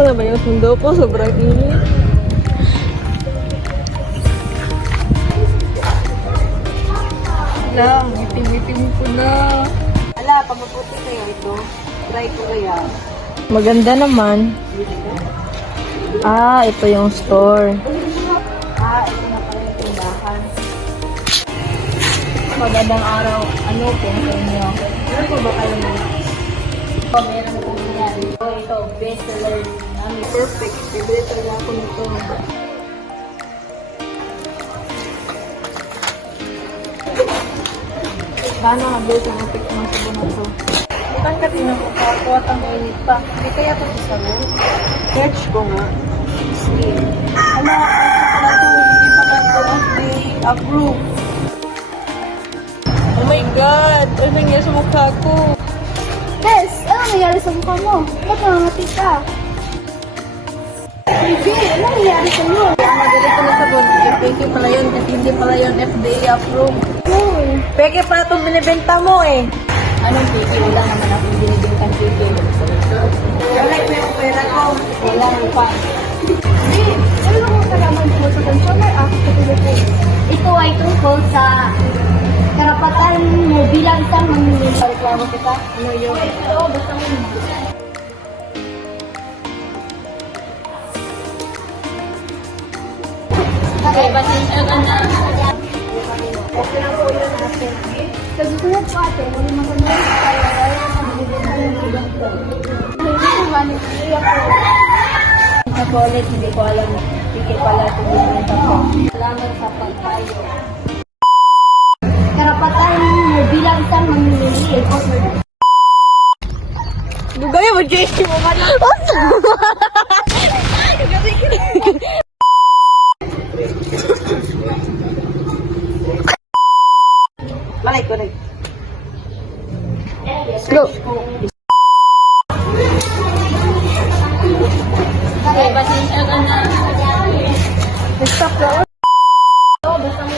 Nabasa na ba yung sundo ko? Sobrang init. Ala, itim-itim ko na. Ala, pamaputi kayo ito. Try ko kaya. Maganda naman. Ah, ito yung store. Ito na pala yung tindahan. Magandang araw. Ano po sa inyo? Ano po ba kayo mga? Meron po yan. Ito, best seller namin. Perfect. Bibili talaga ako nito. Paano mabilis ang effect ng sabon na to? Bukan ka tinapos at ang init pa. Hindi kaya ito sa salon. Search ko nga. Sige. Ala, kasi pala ito, hindi pa ba ito FDA approved? Oh my God! Ano nangyari sa mukha ko? Yes! Ano nangyari sa mukha mo? Ba't nangangati ka? Hindi! Ano nangyari sa iyo? Ang magaling ko na sabon. Peke pala yun kasi hindi pala yun FDA approved. Peke pala itong binibenta mo eh. Anong piki? Wala naman akong binibintang piki. Wala ko yung pera ko. Wala nang pa. Hindi! Ano naman kalaman mo sa Consumer Act Certificate? Ito ay tungkol sa karapatan mo bilang isang mamimili. Reklamo kita? Ano yun? Oo, basta mo. Okay, pasensya ka na. Okay lang po yun natin. Sa susunod po ate, muli magandang kaya sa magbibenta ng ibang po. Hindi naman, hindi ako. Sa college, hindi ko alam. Hindi pala ito binibenta ko. Salamat sa pagpayo. Karapatan mo bilang isang mamimili. Gaya mo, JC mo man. Malay ko rin. Go. Okay, pasensya ka na. Stop na. Oo, basta mo.